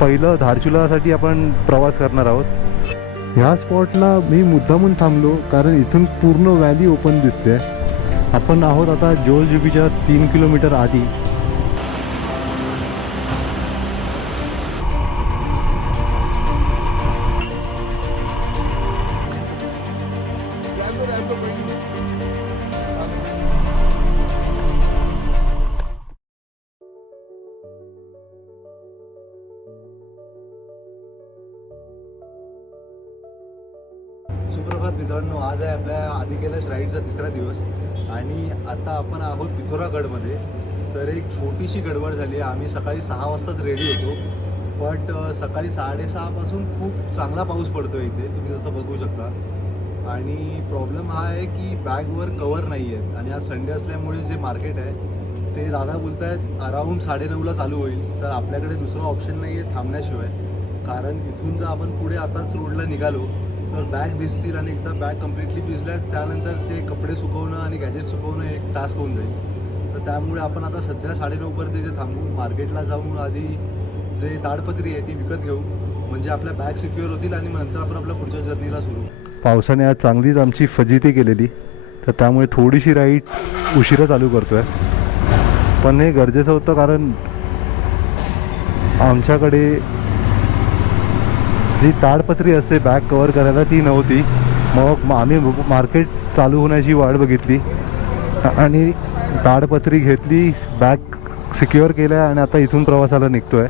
पहिलं धारचुलासाठी आपण प्रवास करणार आहोत। ह्या स्पॉटला मी मुद्दामून थांबलो कारण इथून पूर्ण व्हॅली ओपन दिसते। आपण आहोत आता जोलजुबीच्या 3 किलोमीटर आधी। सुप्रभात मित्रांनो, आज आहे आपल्या आदिकैलाश राईडचा तिसरा दिवस आणि आता आपण आहोत पिथोरागडमध्ये। तर एक छोटीशी गडबड झाली आहे। आम्ही सकाळी 6 वाजताच रेडी होतो, बट सकाळी 6:30 पासून खूप चांगला पाऊस पडतो इथे, तुम्ही जसं बघू शकता। आणि प्रॉब्लेम हा आहे की बॅगवर कवर नाही आहेत आणि आज संडे असल्यामुळे जे मार्केट आहे ते दादा बोलत आहेत अराऊंड 9:30ला चालू होईल। तर आपल्याकडे दुसरं ऑप्शन नाही आहे थांबण्याशिवाय, कारण इथून जर आपण पुढे आताच रोडला निघालो तर बॅग भिजतील आणि एकदा बॅग कम्प्लिटली भिजल्यात त्यानंतर ते कपडे सुकवणं आणि गॅजेट सुकवणं एक टास्क होऊन जाईल। तर त्यामुळे आपण आता सध्या 9:30पर्यंत इथे थांबू, मार्केटला जाऊन आधी जे ताडपत्री आहे ती विकत घेऊ, म्हणजे आपल्या बॅग सिक्युअर होतील आणि मग नंतर आपण आपल्या पुढच्या जर्नीला सुरू। पावसाने आज चांगलीच आमची फजिती केलेली, तर त्यामुळे थोडीशी राईड उशिरा चालू करतोय, पण हे गरजेचं होतं कारण आमच्याकडे जी ताडपत्री असते बॅग कवर करायला ती नव्हती। मग आम्ही मार्केट चालू होण्याची वाट बघितली आणि ताडपत्री घेतली, बॅग सिक्युअर केल्या आणि आता इथून प्रवासाला निघतोय।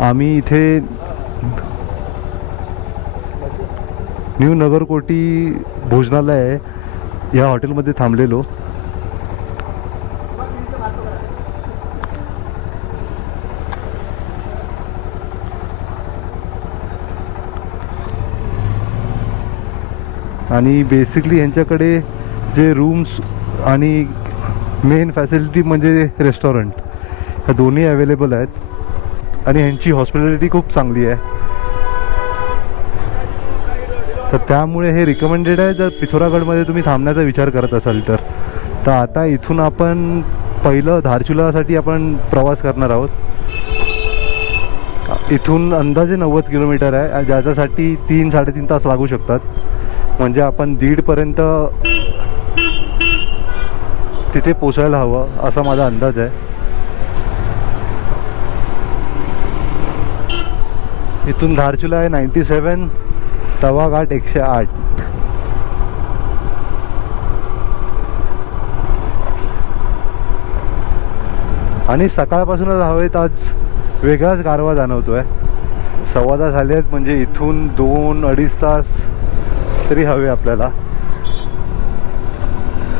आम्ही इथे न्यू नगरकोटी भोजनालय आहे या हॉटेलमध्ये थांबलेलो। आणि बेसिकली यांच्याकडे जे रूम्स आणि मेन फॅसिलिटी म्हणजे रेस्टॉरंट, ह्या दोन्ही अवेलेबल आहेत आणि ह्यांची हॉस्पिटॅलिटी खूप चांगली आहे। तर त्यामुळे हे रिकमेंडेड आहे जर पिथोरागडमध्ये तुम्ही थांबण्याचा विचार करत असाल तर। तर आता इथून आपण पहिलं धारचुलासाठी आपण प्रवास करणार आहोत। इथून अंदाजे 90 किलोमीटर आहे, ज्याच्यासाठी 3-3.5 तास लागू शकतात, म्हणजे आपण 1:30पर्यंत तिथे पोचायला हवं असा माझा अंदाज आहे। इथून धारचुला आहे 97, तवाघाट 108। आणि सकाळपासूनच हवेत आज वेगळाच गारवा जाणवतोय। 1.25 तास झाले आहेत, म्हणजे इथून 2-2.5 तास तरी हवे आपल्याला।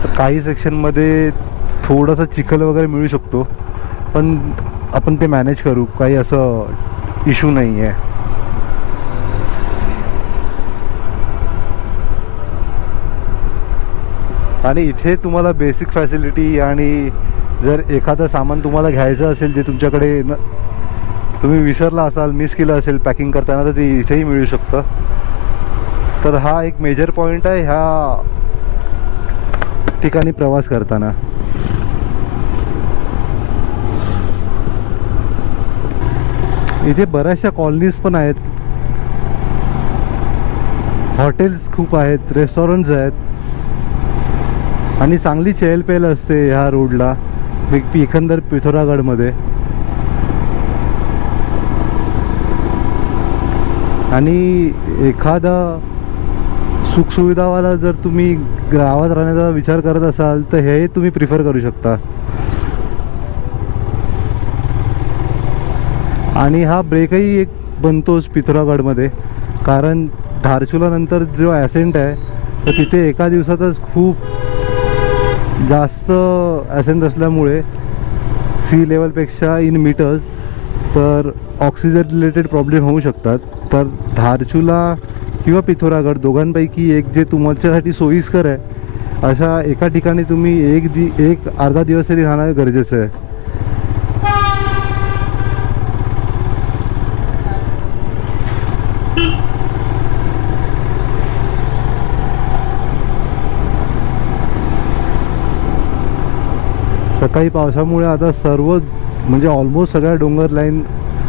तर काही सेक्शनमध्ये थोडासा चिखल वगैरे मिळू शकतो, पण आपण ते मॅनेज करू, काही असं इश्यू नाही आहे। आणि इथे तुम्हाला बेसिक फॅसिलिटी आणि जर एखादं सामान तुम्हाला घ्यायचं असेल जे तुमच्याकडे तुम्ही विसरला असाल, मिस केलं असेल पॅकिंग करताना, तर ते इथेही मिळू शकतं। तर हा एक मेजर पॉईंट आहे ह्या ठिकाणी प्रवास करताना। इथे बऱ्याचशा कॉलनीज पण आहेत, हॉटेल्स खूप आहेत, रेस्टॉरंट्स आहेत आणि चांगली चहलपहल असते ह्या रोडला एकंदर पिथोरागडमध्ये। आणि एखादा सुखसुविधावाला जर तुम्ही गावात राहण्याचा विचार करत असाल तर हे तुम्ही प्रिफर करू शकता। आणि हा ब्रेकही एक बनतोच पिथोरागडमध्ये, कारण धारचुलानंतर जो ॲसेंट आहे तर तिथे एका दिवसातच खूप जास्त ॲसेंट असल्यामुळे सी लेवलपेक्षा इन मीटर्स, तर ऑक्सिजन रिलेटेड प्रॉब्लेम होऊ शकतात। तर धारचुला किंवा पिथोरागड दोघांपैकी एक जे तुमच्यासाठी सोयीस्कर आहे अशा एका ठिकाणी तुम्ही एक अर्धा दिवस तरी राहणं गरजेचं आहे। सकाळी पावसामुळे आता सर्व म्हणजे ऑलमोस्ट सगळ्या डोंगर लाईन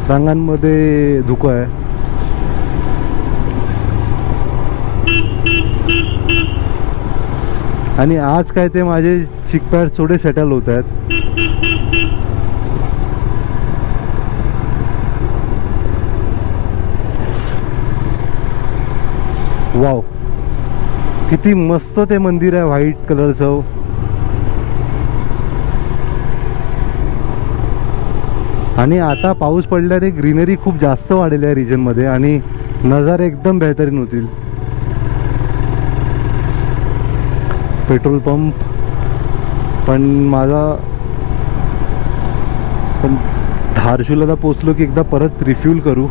रांगांमध्ये धुकं आहे. आणि आज काय ते माझे चिकपॅड थोडे सेटल होत आहेत. वाव, किती मस्त ते मंदिर आहे व्हाईट कलरचं. आणि आता पाऊस पडल्याने ग्रीनरी खूप जास्त वाढलेली आहे रिजनमध्ये आणि नजारे एकदम बेहतरीन होतील. पेट्रोल पंप पण धारशुलाला पोचलो की एकदा परत रिफ्यूल करू,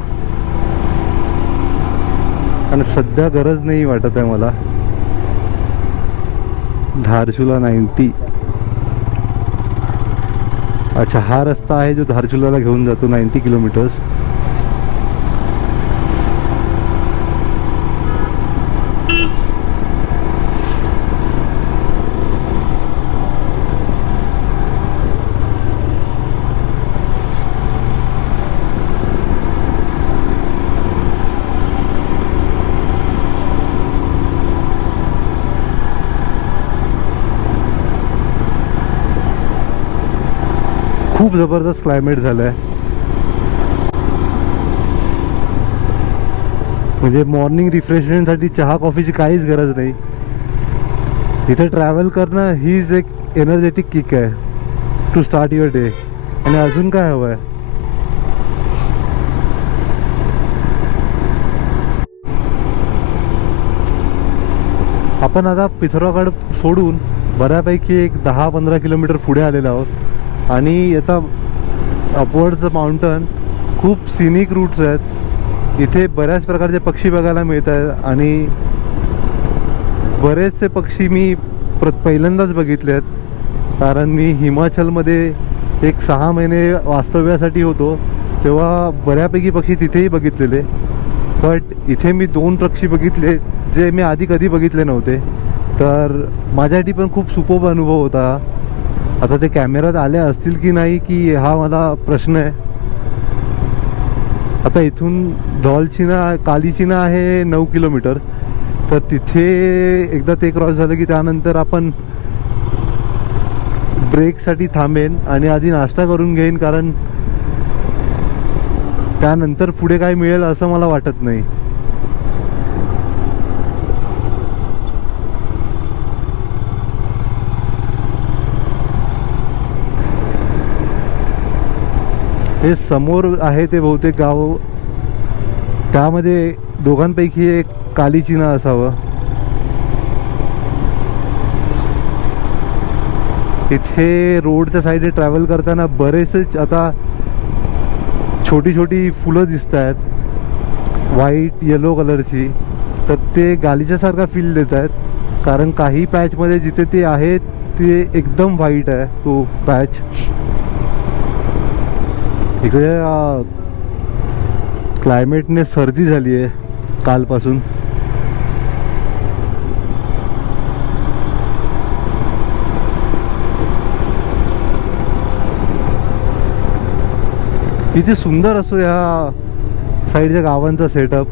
आणि सध्या गरज नाही वाटत आहे मला. धारशुला 90. अच्छा, हा रस्ता आहे जो धारचुलाला घेऊन जातो 90 किलोमीटर्स. खूप जबरदस्त क्लायमेट झालं आहे. म्हणजे मॉर्निंग रिफ्रेशमेंटसाठी चहा कॉफीची काहीच गरज नाही. इथे ट्रॅव्हल करणं हीच एक एनर्जेटिक किक आहे टू स्टार्ट युअर डे. आणि अजून काय हवं आहे. आपण आता पिथौरागड सोडून बऱ्यापैकी एक 10-15 किलोमीटर पुढे आलेलो आहोत. आणि आता अपवर्डचं माउंटन, खूप सिनिक रूट्स आहेत. इथे बऱ्याच प्रकारचे पक्षी बघायला मिळत आहेत आणि बरेचसे पक्षी मी पहिल्यांदाच बघितले आहेत. कारण मी हिमाचलमध्ये एक 6 महिने वास्तव्यासाठी होतो, तेव्हा बऱ्यापैकी पक्षी तिथेही बघितलेले. बट इथे मी 2 पक्षी बघितले जे मी आधी कधी बघितले नव्हते. तर माझ्यासाठी पण खूप सुपर्ब अनुभव होता. आता ते कॅमेऱ्यात आले असतील की नाही की हा मला प्रश्न आहे. आता इथून कालीचीना आहे 9 किलोमीटर. तर तिथे एकदा ते क्रॉस झालं की त्यानंतर आपण ब्रेकसाठी थांबेन आणि आधी नाश्ता करून घेईन, कारण त्यानंतर पुढे काय मिळेल असं मला वाटत नाही. हे समोर आहे ते बहुतेक गाव, त्यामध्ये दोघांपैकी एक कालीचीना असावं. इथे रोडच्या साईडने ट्रॅव्हल करताना बरेचसे आता छोटी छोटी फुलं दिसत आहेत, व्हाईट येलो कलरची. तर ते गालिच्यासारखा फील देत आहेत, कारण काही पॅचमध्ये जिथे ते आहेत ते एकदम व्हाईट आहे तो पॅच. इकडे क्लायमेटने सर्दी झाली आहे कालपासून. किती सुंदर असो या साईडच्या गावांचा सेटअप.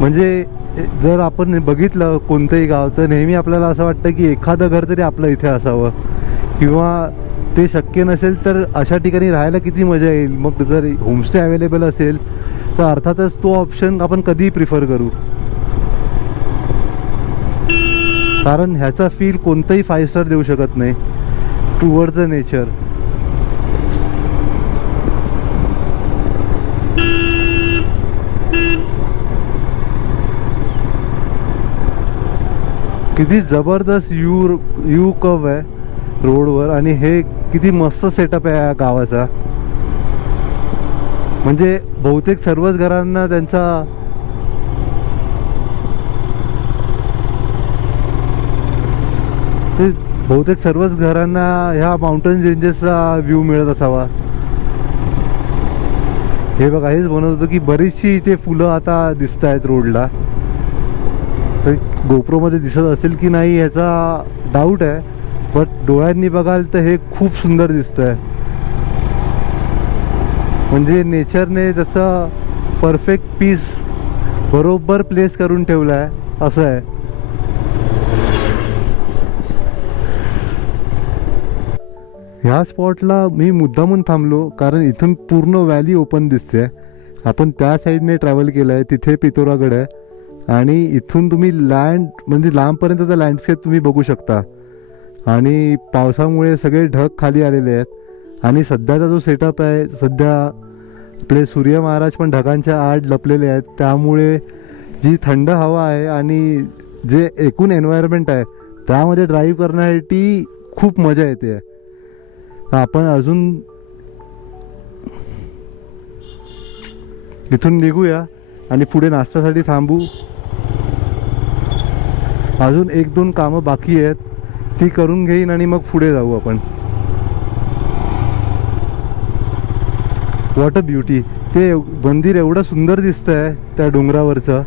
म्हणजे जर आपण बघितलं कोणतंही गाव तर नेहमी आपल्याला असं वाटतं की एखादं घर तरी आपलं इथे असावं, किंवा ते शक्य नसेल तर अशा ठिकाणी राहायला किती मजा येईल. मग जर होमस्टे अवेलेबल असेल तर अर्थातच तो ऑप्शन आपण कधीही प्रिफर करू, कारण ह्याचा फील कोणताही 5 स्टार देऊ शकत नाही टुवर्ड्स द नेचर. किती जबरदस्त यू कर्व आहे रोडवर, आणि हे किती मस्त सेटअप आहे या गावाचा. म्हणजे बहुतेक सर्वच घरांना ह्या माउंटेन रेंजेसचा व्ह्यू मिळत असावा. हे बघा, हेच म्हणत होतं की बरीचशी इथे फुलं आता दिसत आहेत रोडला. तर गोप्रोमध्ये दिसत असेल की नाही ह्याचा डाऊट आहे, बट डोळ्यांनी बघाल तर हे खूप सुंदर दिसतंय. म्हणजे नेचरने तसं परफेक्ट पीस बरोबर प्लेस करून ठेवला आहे असं आहे. ह्या स्पॉटला मी मुद्दामून थांबलो कारण इथून पूर्ण व्हॅली ओपन दिसते. आपण त्या साईडने ट्रॅव्हल केलं आहे, तिथे पिथोरागड आहे आणि इथून तुम्ही लँड म्हणजे लांबपर्यंतचा लँडस्केप तुम्ही बघू शकता. आणि पावसामुळे सगळे ढग खाली आलेले आहेत आणि सध्याचा जो सेटअप आहे, सध्या आपले सूर्य महाराज पण ढगांच्या आड लपलेले आहेत, त्यामुळे जी थंड हवा आहे आणि जे एकूण एन्व्हायरमेंट आहे त्यामध्ये ड्राईव्ह करण्यासाठी खूप मजा येते. आपण अजून इथून निघूया आणि पुढे नाश्त्यासाठी थांबू. अजून 1-2 कामं बाकी आहेत, ती करून घेईन आणि मग पुढे जाऊ आपण. What a beauty. ते मंदिर एवढं सुंदर दिसतंय त्या डोंगरावरचं.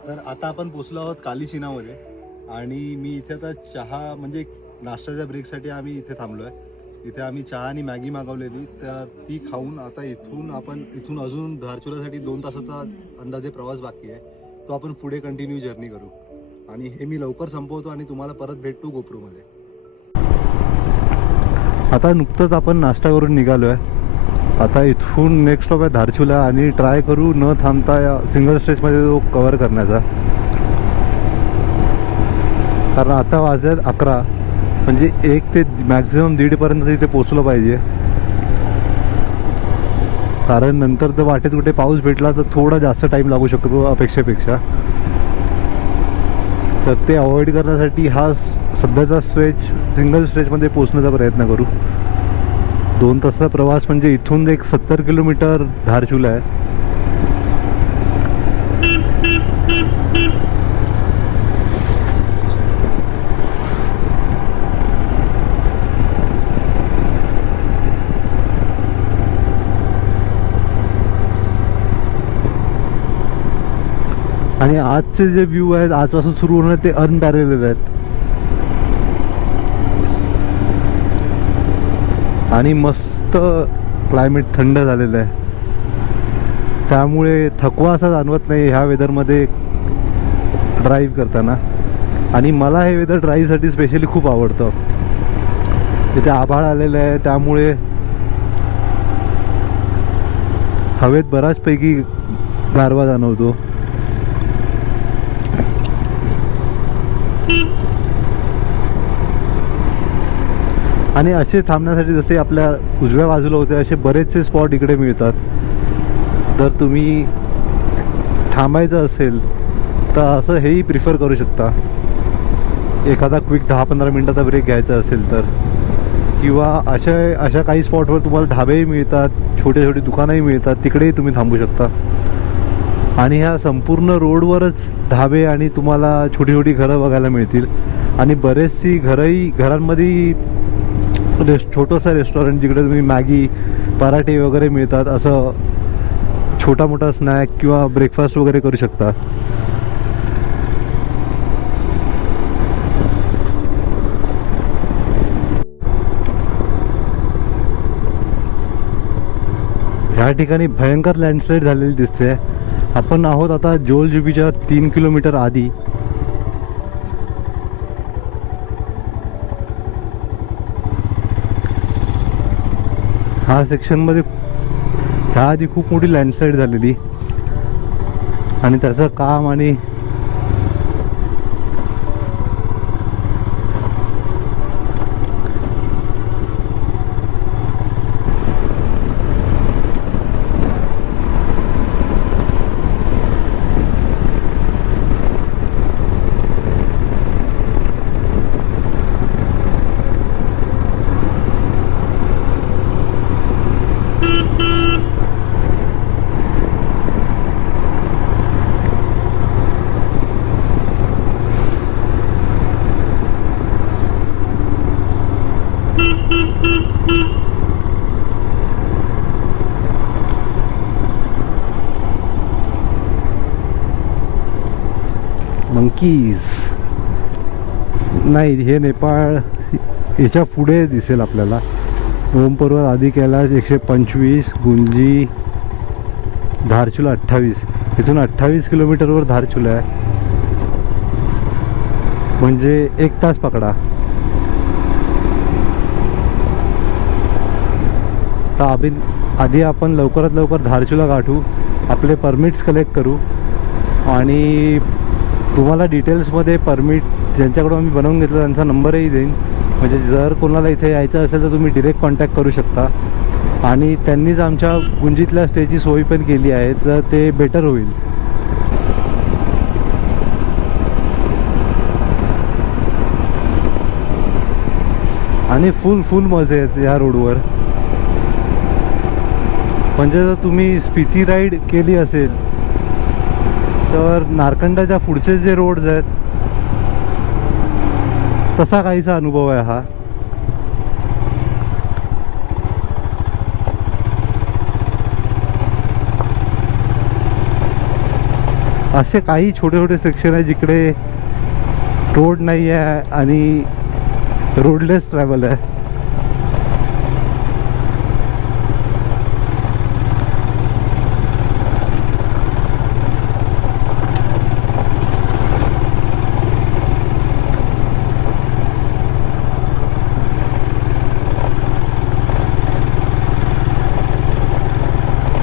तर आता आपण पोचलो आहोत कालीशिनामध्ये आणि मी इथे आता चहा म्हणजे नाश्त्याच्या ब्रेकसाठी आम्ही इथे थांबलो आहे. इथे आम्ही चहा आणि मॅगी मागवलेली, तर ती खाऊन आता इथून अजून धारचुलासाठी 2 तासाचा अंदाजे प्रवास बाकी आहे. तो आपण पुढे कंटिन्यू जर्नी करू आणि हे मी लवकर संपवतो आणि तुम्हाला परत भेटतो गोप्रोमध्ये. आता नुकतंच आपण नाश्ता करून निघालो आहे. आता इथून नेक्स्ट स्टॉप आहे धारचुला आणि ट्राय करू न थांबता या सिंगल स्ट्रेचमध्ये तो कवर करण्याचा. कारण आता वाजल्यात 11, म्हणजे 1 ते मॅक्झिमम 1:30 पर्यंत तिथे पोचलं पाहिजे. कारण नंतर तर वाटेत कुठे पाऊस भेटला तर थोडा जास्त टाईम लागू शकतो अपेक्षेपेक्षा. तर ते अवॉइड करण्यासाठी हा सध्याचा स्ट्रेच सिंगल स्ट्रेचमध्ये पोचण्याचा प्रयत्न करू. 2 तासाचा प्रवास म्हणजे इथून एक 70 किलोमीटर धारचुला आहे. आणि आजचे जे व्ह्यू आहेत आजपासून सुरू होणार ते अनपॅरलल आहेत. आणि मस्त क्लायमेट थंड झालेलं आहे, त्यामुळे थकवा असा जाणवत नाही ह्या वेदरमध्ये ड्राईव्ह करताना. आणि मला हे वेदर ड्राईव्हसाठी स्पेशली खूप आवडतं. इथे आभाळ आलेलं आहे त्यामुळे हवेत बऱ्याचपैकी गारवा जाणवतो. आणि असे थांबण्यासाठी जसे आपल्या उजव्या बाजूला होते असे बरेचसे स्पॉट इकडे मिळतात. जर तुम्ही थांबायचं असेल तर असं हेही प्रिफर करू शकता. एखादा क्विक 10-15 मिनटाचा ब्रेक घ्यायचा असेल तर, किंवा अशा काही स्पॉटवर तुम्हाला ढाबेही मिळतात, छोटे छोटे दुकानंही मिळतात, तिकडेही तुम्ही थांबू शकता. आणि ह्या संपूर्ण रोडवरच ढाबे आणि तुम्हाला छोटी छोटी घरं बघायला मिळतील. आणि बरेचशी घरांमध्ये छोटंसं रेस्टॉरंट जिकडे तुम्ही मॅगी पराठे वगैरे मिळतात, असं छोटा मोठा स्नॅक किंवा ब्रेकफास्ट वगैरे करू शकता. ह्या ठिकाणी भयंकर लँडस्लाईड झालेली दिसते. आपण आहोत आता जोलजुबीच्या 3 किलोमीटर आधी. ह्या सेक्शनमध्ये ह्याआधी खूप मोठी लँडस्लाईड झालेली आणि त्याचं काम आणि मंकीज नाही, हे नेपाळ याच्या पुढे दिसेल आपल्याला. ओम पर्वत, आदि कैलाश 125, गुंजी, धारचुला 28. इथून 28 किलोमीटरवर धारचुला आहे, म्हणजे 1 तास पकडा. तर आधी आपण लवकरात लवकर धारचुला गाठू, आपले परमिट्स कलेक्ट करू आणि तुम्हाला डिटेल्समध्ये परमिट ज्यांच्याकडून आम्ही बनवून घेतलं त्यांचा नंबरही देईन. म्हणजे जर कोणाला इथे यायचं असेल तर तुम्ही डिरेक्ट कॉन्टॅक्ट करू शकता. आणि त्यांनीच आमच्या गुंजीतल्या स्टेची सोय पण केली आहे, तर ते बेटर होईल. आणि फुल मजे आहेत या रोडवर. म्हणजे जर तुम्ही स्पिती राईड केली असेल तर नारकंडाच्या पुढचे जे रोड्स आहेत तसा काहीसा अनुभव आहे हा. असे काही छोटे छोटे सेक्शन आहे जिकडे रोड नाही आहे आणि रोडलेस ट्रॅव्हल आहे.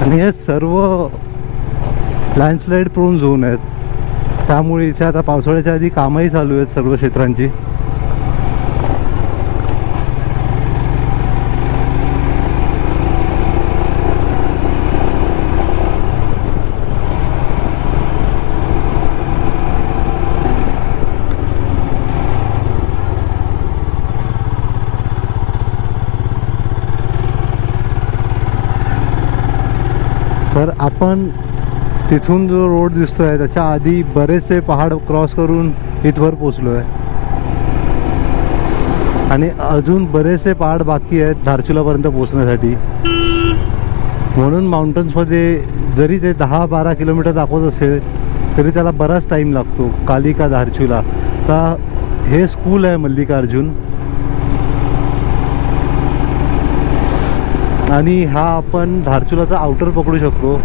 आणि हे सर्व लँडस्लाईड प्रोन झोन आहेत, त्यामुळे इथे आता पावसाळ्याच्या आधी कामही चालू आहेत सर्व क्षेत्रांची. तर आपण तिथून जो रोड दिसतोय त्याच्या आधी बरेचसे पहाड क्रॉस करून इथवर पोचलो आहे आणि अजून बरेचसे पहाड बाकी आहेत धारचुलापर्यंत पोचण्यासाठी. म्हणून माउंटन्समध्ये जरी ते 10-12 किलोमीटर दाखवत असेल तरी त्याला बराच टाईम लागतो. कालिका धारचुला, तर हे स्कूल आहे मल्लिकार्जुन. आणि हा आपण धारचुलाचा आउटर पकडू शकतो.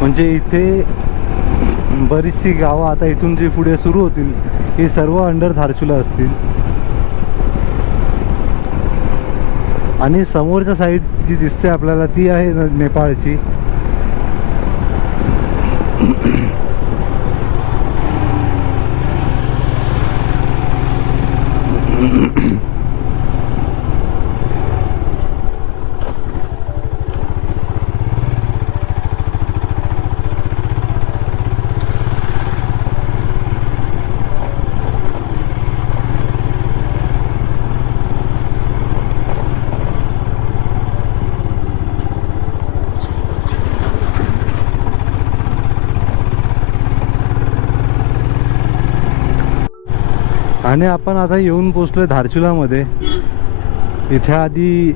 म्हणजे इथे बरीचशी गावं आता इथून जी पुढे सुरू होतील ही सर्व अंडर धारचुला असतील. आणि समोरच्या साईड जी दिसते आपल्याला ती आहे नेपाळची. आणि आपण आता येऊन पोचलो आहे धारचुलामध्ये. इथे आधी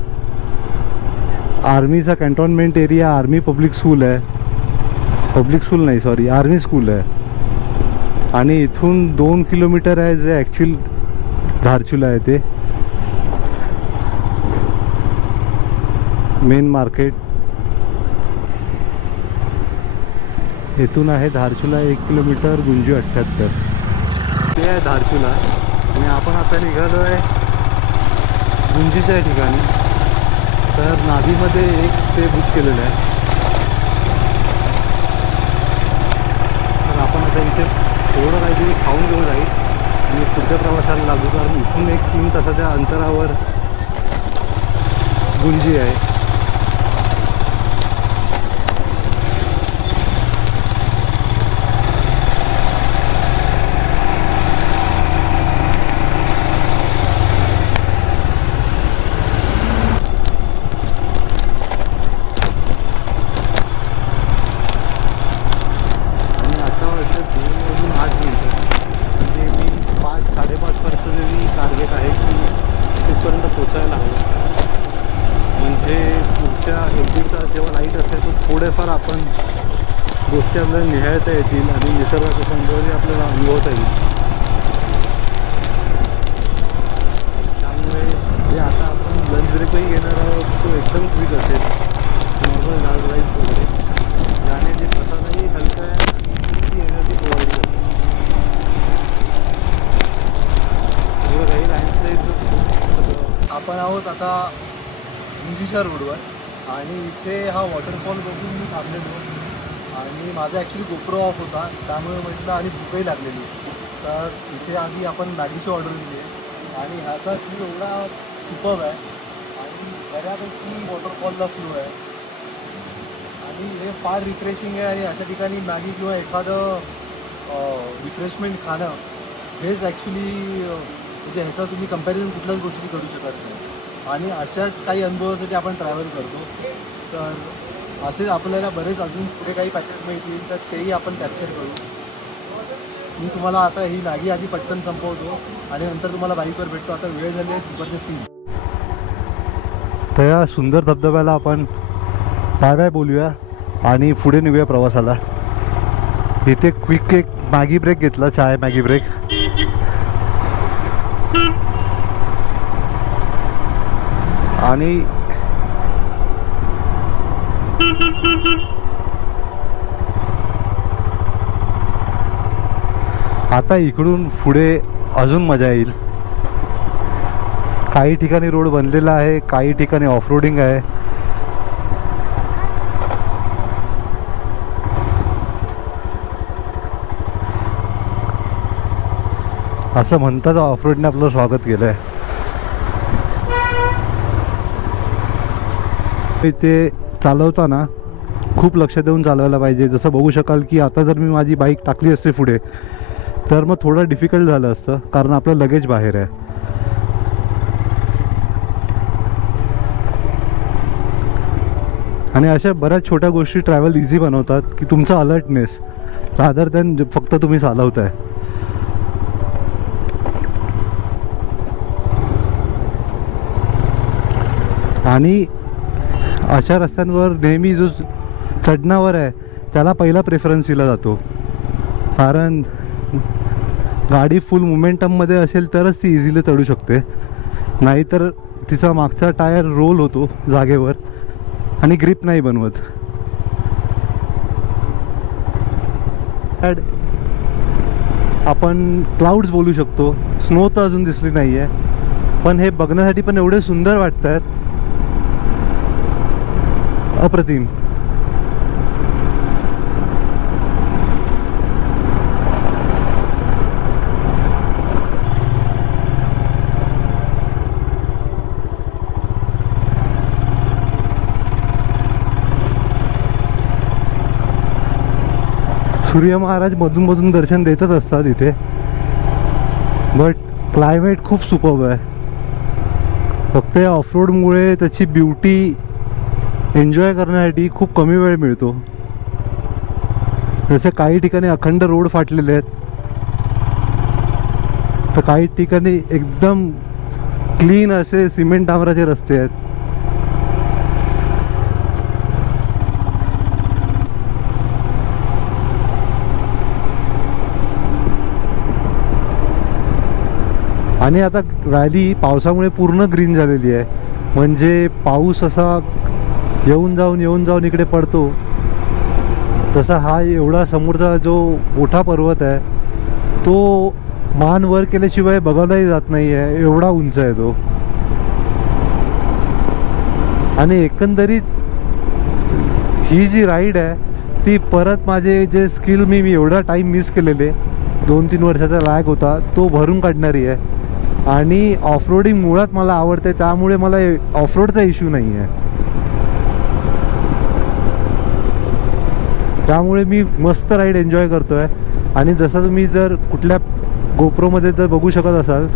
आर्मीचा cantonment area, army public school आहे. पब्लिक स्कूल नाही, सॉरी, आर्मी स्कूल आहे. आणि इथून 2 किलोमीटर आहे जे ॲक्च्युअल धारचुला आहे ते मेन मार्केट. इथून आहे धारचुला 1 किलोमीटर, गुंजी 78. ते आहे धारचुला. आणि आपण आता निघालो आहे गुंजीच्या ठिकाणी. तर नाभीमध्ये एक स्टे बुक केलेलं आहे. तर आपण आता इथे थोडं काहीतरी खाऊन घेऊ जाईल आणि पुढच्या प्रवासाला लागू. कारण इथून 1-3 तासाच्या अंतरावर गुंजी आहे. थोडेफार आपण गोष्टी आपल्याला निहाळता येतील आणि निसर्गाचा सौंदर्य आपल्याला अनुभवता येईल. त्यामुळे जे आता आपण लंच ब्रेकही घेणार आहोत तो एकदम क्विक असेल, नॉर्मल डाळ राईस वगैरे, ज्याने जे मसालाही हलका आहे आणि ती एनर्जी प्रोव्हाइड करते. काही लँडस्लाईड आपण आहोत आता मुंजीशा रोडवर आणि इथे हा वॉटरफॉल बघून मी थांबलेलो आणि माझा ॲक्च्युली गोप्रो ऑफ होता, त्यामुळे म्हटलं आणि भूकही लागलेली. तर इथे आधी आपण मॅगीची ऑर्डर दिली आहे आणि ह्याचा व्ह्यू एवढा सुपर्ब आहे आणि बऱ्यापैकी वॉटरफॉलला फ्लो आहे आणि हे फार रिफ्रेशिंग आहे. आणि अशा ठिकाणी मॅगी किंवा एखादं रिफ्रेशमेंट खाणं हेच ॲक्च्युली म्हणजे ह्याचा तुम्ही कंपॅरिझन कुठल्याच गोष्टीची करू शकत नाही. आणि अशाच काही अनुभवासाठी आपण ट्रॅव्हल करतो. तर असेच आपल्याला बरेच अजून पुढे काही पॅचेस मिळतील तर तेही आपण कॅप्चर करू. मी तुम्हाला आता ही मॅगी आधी पटकन संपवतो आणि नंतर तुम्हाला बाईकवर भेटतो. आता वेळ झाली आहे दुपारचे 3. तर या सुंदर धबधब्याला आपण बाय बाय बोलूया आणि पुढे निघूया प्रवासाला. इथे क्विक एक मॅगी ब्रेक घेतला, चाय मॅगी ब्रेक. आणि आता इकडून पुढे अजून मजा येईल. काही ठिकाणी रोड बनलेला आहे, काही ठिकाणी ऑफ रोडिंग आहे. असं म्हणताच ऑफ रोडने आपलं स्वागत केलं आहे. इथे चालवताना खूप लक्ष देऊन चालवायला पाहिजे. जसं बघू शकाल की आता जर मी माझी बाईक टाकली असते पुढे तर मग थोडं डिफिकल्ट झालं असतं, कारण आपलं लगेज बाहेर आहे. आणि अशा बऱ्याच छोट्या गोष्टी ट्रॅव्हल इझी बनवतात की तुमचा अलर्टनेस रादर दॅन फक्त तुम्ही चालवताय. आणि अशा रस्त्यांवर नेहमी जो चढणावर आहे त्याला पहिला प्रेफरन्स दिला जातो, कारण गाडी फुल मोमेंटममध्ये असेल तरच ती इझिली चढू शकते, नाहीतर तिचा मागचा टायर रोल होतो जागेवर आणि ग्रिप नाही बनवत. आपण क्लाउड्स बोलू शकतो. स्नो तर अजून दिसली नाही आहे, पण हे बघण्यासाठी पण एवढे सुंदर वाटत आहेत, अप्रतिम. सूर्य महाराज मधून मधून दर्शन देतच असतात इथे, बट क्लायमेट खूप सुपर्ब आहे. फक्त या ऑफरोडमुळे त्याची ब्युटी एन्जॉय करण्यासाठी खूप कमी वेळ मिळतो. जसे काही ठिकाणी अखंड रोड फाटलेले आहेत, तर काही ठिकाणी एकदम क्लीन असे सिमेंट डांबराचे रस्ते आहेत. आणि आता व्हॅली पावसामुळे पूर्ण ग्रीन झालेली आहे. म्हणजे पाऊस असा येऊन जाऊन इकडे पडतो, तसा हा एवढा समोरचा जो मोठा पर्वत आहे तो मान वर केल्याशिवाय बघायलाही जात नाही आहे, एवढा उंच आहे तो. आणि एकंदरीत ही जी राईड आहे ती परत माझे जे स्किल मी एवढा टाईम मिस केलेले, 2-3 वर्षाचा लॅग होता, तो भरून काढणारी आहे. आणि ऑफरोडिंग मुळात मला आवडते, त्यामुळे मला ऑफरोडचा इश्यू नाही आहे. त्यामुळे मी मस्त राईड एन्जॉय करतो आहे. आणि जसं तुम्ही जर कुठल्या गोप्रोमध्ये जर बघू शकत असाल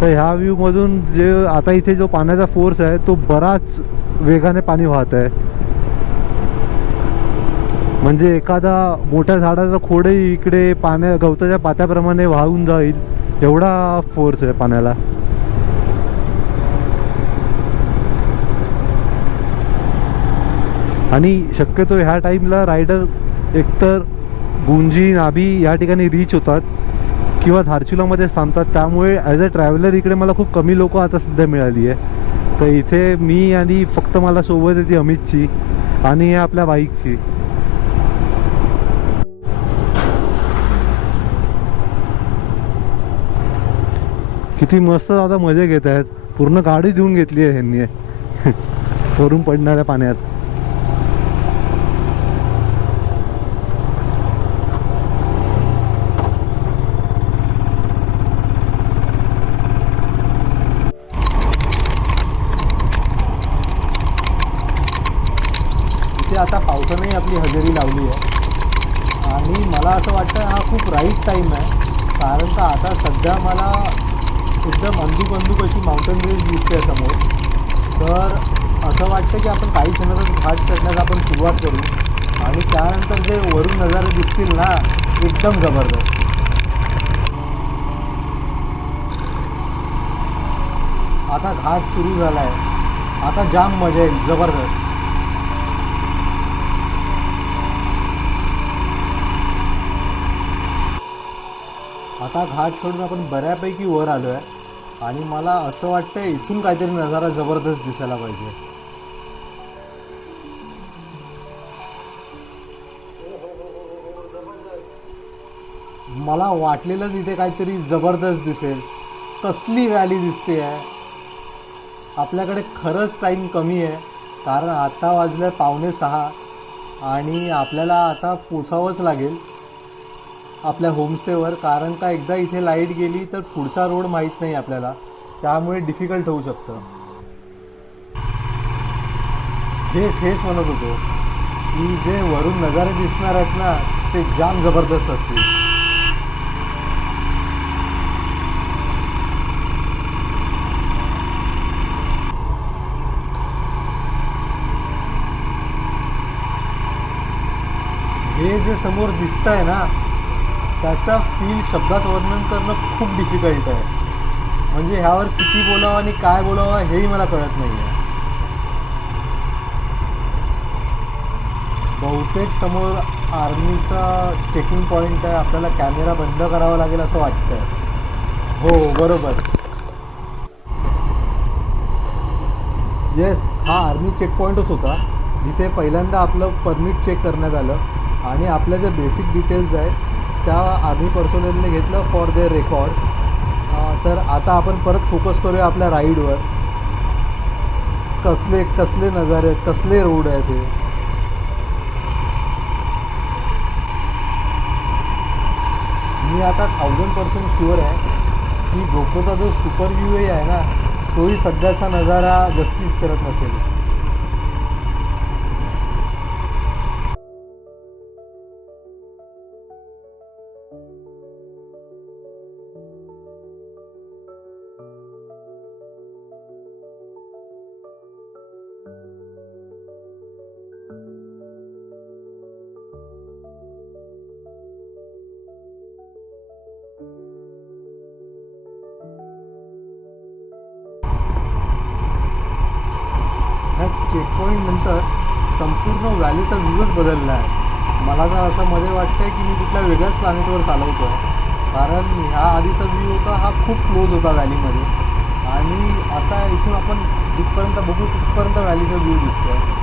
तर ह्या व्ह्यूमधून जे आता इथे जो पाण्याचा फोर्स आहे तो बराच वेगाने पाणी वाहत आहे. म्हणजे एखादा मोठ्या झाडाचा खोडही इकडे गवताच्या पात्याप्रमाणे वाहून जाईल, एवढा फोर्स आहे पाण्याला. आणि शक्यतो ह्या टाईमला रायडर एकतर गुंजी नाभी या ठिकाणी रीच होतात किंवा धारचुलामध्येच थांबतात. त्यामुळे ॲज अ ट्रॅव्हलर इकडे मला खूप कमी लोक आता सध्या मिळाली आहे. तर इथे मी आणि फक्त मला सोबत येते अमितची आणि हे आपल्या बाईकची. किती मस्त दादा मजा घेत आहेत. पूर्ण गाडी धुवून घेतली आहे ह्यांनी वरून पडणाऱ्या पाण्यात. इथे आता पावसानेही आपली हजेरी लावली आहे आणि मला असं वाटतं हा खूप राईट टाईम आहे. कारण का आता सध्या मला एकदम अंदूक अशी माउंटेन रेंज दिसते समोर. तर असं वाटतं की आपण काही क्षणातच घाट चढण्यास आपण सुरुवात करू आणि त्यानंतर जे वरून नजारे दिसतील ना एकदम जबरदस्त. आता घाट सुरू झाला आहे. आता जाम मजा येईल, जबरदस्त. आता घाट सोडून आपण बऱ्यापैकी वर आलो आहे आणि मला असं वाटतं इथून काहीतरी नजारा जबरदस्त दिसायला पाहिजे. मला वाटलेलंच इथे काहीतरी जबरदस्त दिसेल. कसली व्हॅली दिसते आहे. आपल्याकडे खरंच टाईम कमी आहे कारण आता वाजलं 5:45 आणि आपल्याला आता पोचावंच लागेल आपल्या होमस्टेवर. कारण का एकदा इथे लाईट गेली तर पुढचा रोड माहीत नाही आपल्याला, त्यामुळे डिफिकल्ट होऊ शकतं. हेच म्हणत होतो की जे वरून नजारे दिसणार आहेत ना ते जाम जबरदस्त असतील. हे जे समोर दिसत आहे ना त्याचा फील शब्दात वर्णन करणं खूप डिफिकल्ट आहे. म्हणजे ह्यावर किती बोलावं आणि काय बोलावं हेही मला कळत नाही आहे. बहुतेक समोर आर्मीचा चेकिंग पॉईंट आहे. आपल्याला कॅमेरा बंद करावा लागेल असं वाटतंय. हो बरोबर, येस, हा आर्मी चेक पॉईंटच होता जिथे पहिल्यांदा आपलं परमिट चेक करण्यात आलं आणि आपल्या ज्या बेसिक डिटेल्स आहेत त्या आर्मी पर्सोनलने घेतलं फॉर देअर रेकॉर्ड. तर आता आपण परत फोकस करूया आपल्या राईडवर. कसले नजारे आहेत, कसले रोड आहेत हे. मी आता 1000% शुअर आहे की गोप्रोचा जो सुपर व्ह्यू आहे ना तोही सध्याचा नजारा जस्टिस करत नसेल. ह्या चेकपॉईंट नंतर संपूर्ण व्हॅलीचा व्ह्यूच बदलला आहे. मला तर असं मध्ये वाटतं आहे की मी कुठल्या वेगळ्याच प्लॅनेटवर चालवतो आहे. कारण ह्या आधीचा व्ह्यू होता हा खूप क्लोज होता व्हॅलीमध्ये आणि आता इथून आपण जिथपर्यंत बघू तिथपर्यंत व्हॅलीचा व्ह्यू दिसतो आहे.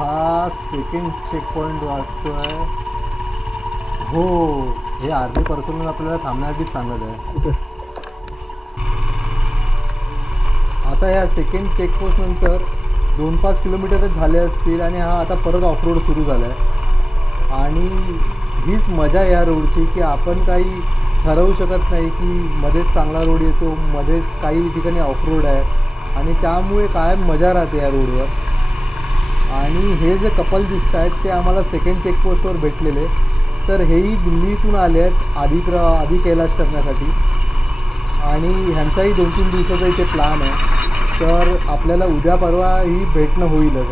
हा सेकंड चेक पॉईंट वाटतो आहे. हो, हे आर्मी पर्सनल आपल्याला थांबण्यासाठी सांगत आहे. आता या सेकंड चेकपोस्ट नंतर 2-5 किलोमीटरच झाले असतील आणि हा आता परत ऑफरोड सुरू झाला आहे. आणि हीच मजा या रोडची की आपण काही ठरवू शकत नाही की मध्येच चांगला रोड येतो, मध्येच काही ठिकाणी ऑफरोड आहे आणि त्यामुळे कायम मजा राहते या रोडवर. आणि हे जे कपल दिसत आहेत ते आम्हाला सेकंड चेकपोस्टवर भेटलेले. तर हेही दिल्लीतून आले आहेत आधी कैलास करण्यासाठी आणि ह्यांचाही 2-3 दिवसाचा इथे प्लॅन आहे. तर आपल्याला उद्या परवा ही भेटणं होईलच.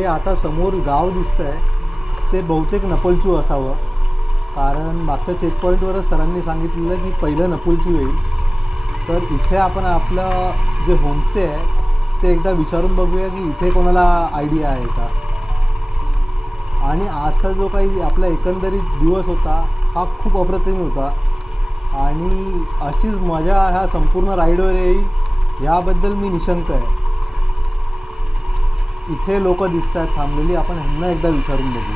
हे आता समोर गाव दिसतंय ते बहुतेक नपलचू असावं, कारण मागच्या चेकपॉईंटवरच सरांनी सांगितलेलं की पहिलं नपलचू येईल. तर इथे आपण आपलं जे होमस्टे आहे ते एकदा विचारून बघूया की इथे कोणाला आयडिया आहे का. आणि आजचा जो काही आपला एकंदरीत दिवस होता हा खूप अप्रतिम होता आणि अशीच मजा ह्या संपूर्ण राईडवर येईल याबद्दल मी निशंक आहे. इथे लोक दिसत आहेत थांबलेली, आपण ह्यांना एकदा विचारून बघू.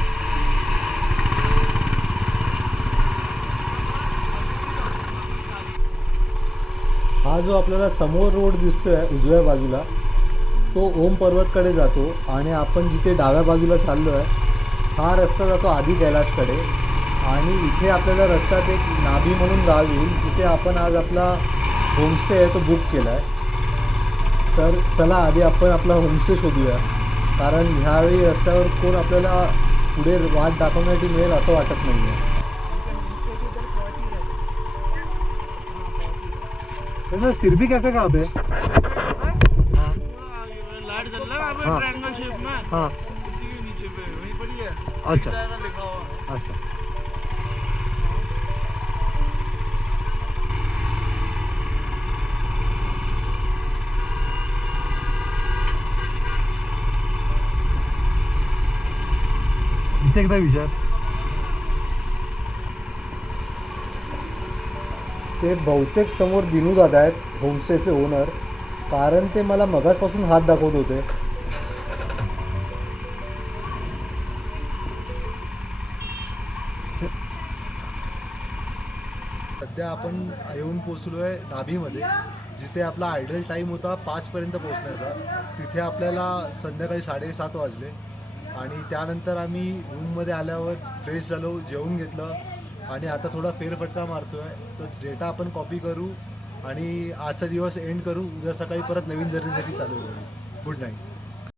हा जो आपल्याला समोर रोड दिसतोय उजव्या बाजूला तो ओम पर्वतकडे जातो आणि आपण जिथे डाव्या बाजूला चाललो आहे हा रस्ता जातो आधी कैलाशकडे. आणि इथे आपल्याला रस्त्यात एक नाभी म्हणून गाव येईल जिथे आपण आज आपला होमस्टे आहे तो बुक केला आहे. तर चला आधी आपण आपला होमस्टे शोधूया, कारण ह्यावेळी रस्त्यावर कोण आपल्याला पुढे वाट दाखवण्यासाठी मिळेल असं वाटत नाही आहे. वैसे सिरबी कैफे कहाँ पे? लाइट जल रहा है हाँ। ट्रायंगल शेप में। हाँ इसी के नीचे पे वहीं पर ही है। अच्छा जाएगा लिखा हुआ। अच्छा. इथे एकदा विचार. ते बहुतेक समोर दिनू दादा आहेत होमस्टेचे ओनर, कारण ते मला मगासपासून हात दाखवत होते. सध्या आपण येऊन पोचलो आहे नाभीमध्ये, जिथे आपला आयडल टाईम होता 5पर्यंत पोचण्याचा. तिथे आपल्याला संध्याकाळी 7:30 वाजले आणि त्यानंतर आम्ही रूममध्ये आल्यावर फ्रेश झालो, जेवून घेतलं आणि आता थोडा फेरफटका मारतो आहे. तर डेटा आपण कॉपी करू आणि आजचा दिवस एंड करू. उद्या सकाळी परत नवीन जर्नीसाठी चालू करू. Good night.